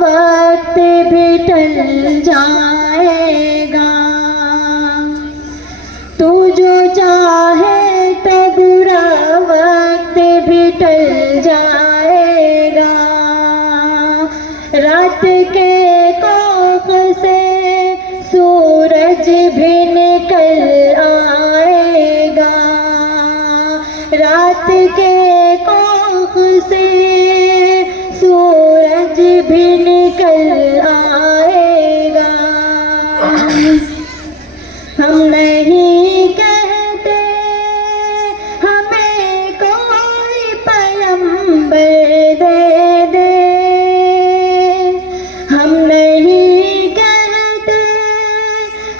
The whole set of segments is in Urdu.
وقت بھی ٹل جائے گا، تو جو چاہے تو برا وقت بھی ٹل جائے گا، رات کے کوکھ سے سورج بھی نکل آئے گا، رات کے کوکھ سے سورج بھی نکل آئے گا۔ ہم نہیں کہتے ہمیں کوئی پیغمبر دے دے، ہم نہیں کہتے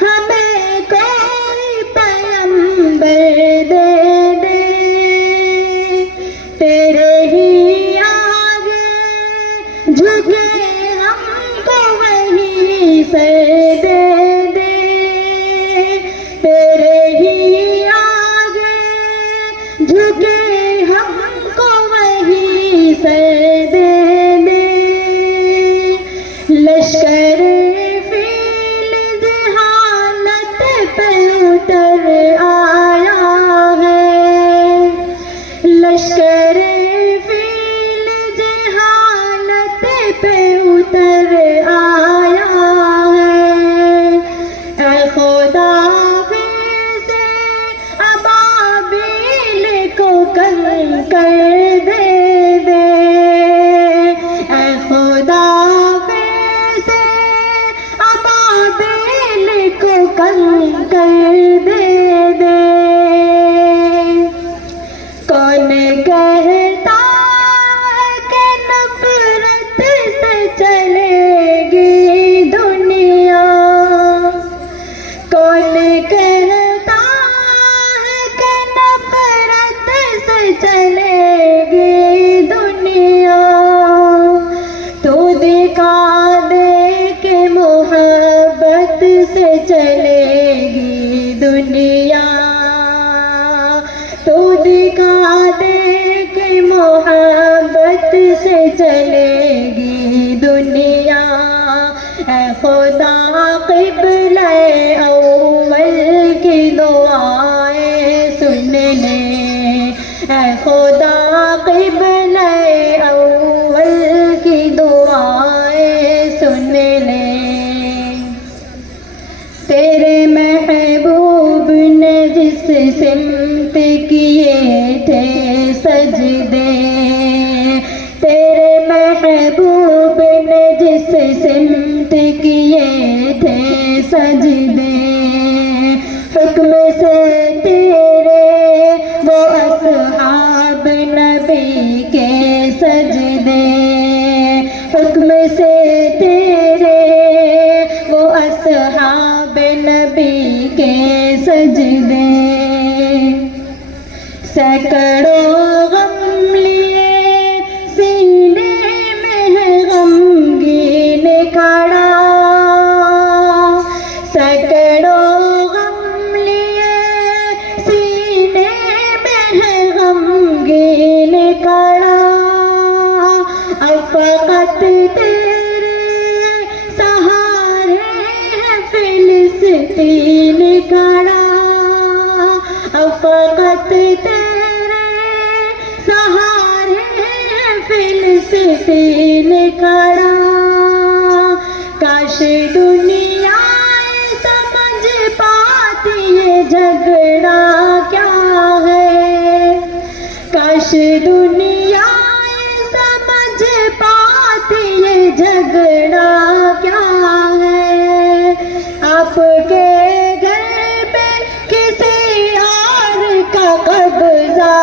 ہمیں کوئی پیغمبر دے دے، تیرے ہی آگے جھکے ہم کو وہی سر دے دے، تیرے ہی آگے جھکے ہم کو وہی سر دے دے، لشکر فیل ذہانت پہ اتر آیا ہے، لشکر فیل ذہانت پہ اتر آیا ہے، اے خدا ابابیل کو کنکر دے دے، اے خدا سے ابابیل کو کنکر دے دے، کون کہتا ہے کہ نفرت سے چلے گی دنیا، کون کہتا ہے کہ نفرت سے چلے گی دنیا، تو دکھا دے کہ محبت سے چلے گی دنیا، تو دکھا دے کہ محبت سے چلے گی دنیا، اے خدا قبلہ اول کی دعائیں سن لے، اے خدا قبلہ اول کی دعائیں سن لے، تیرے محبوب نے جس سمت کیے تھے سجدے، تیرے محبوب نے جس سمت کیے تھے سجدے، حکم سے تیرے وہ اصحاب نبی کے سجدے، حکم سے تیرے وہ اصحاب نبی کے سجدے، سینکڑوں غم لیے سینے میں ہے غمگین کھڑا، سینکڑوں غم لیے سینے میں ہے غمگین کھڑا، اب فقط تیرے سہارے ہے فلسطین کھڑا، اب فقط تیرے سہارے ہے فلسطین کھڑا، کاش دنیا سمجھ پاتی یہ جھگڑا کیا ہے، کاش دنیا سمجھ پاتی یہ جھگڑا کیا ہے، آپ کے گھر پہ کسی اور کا قبضہ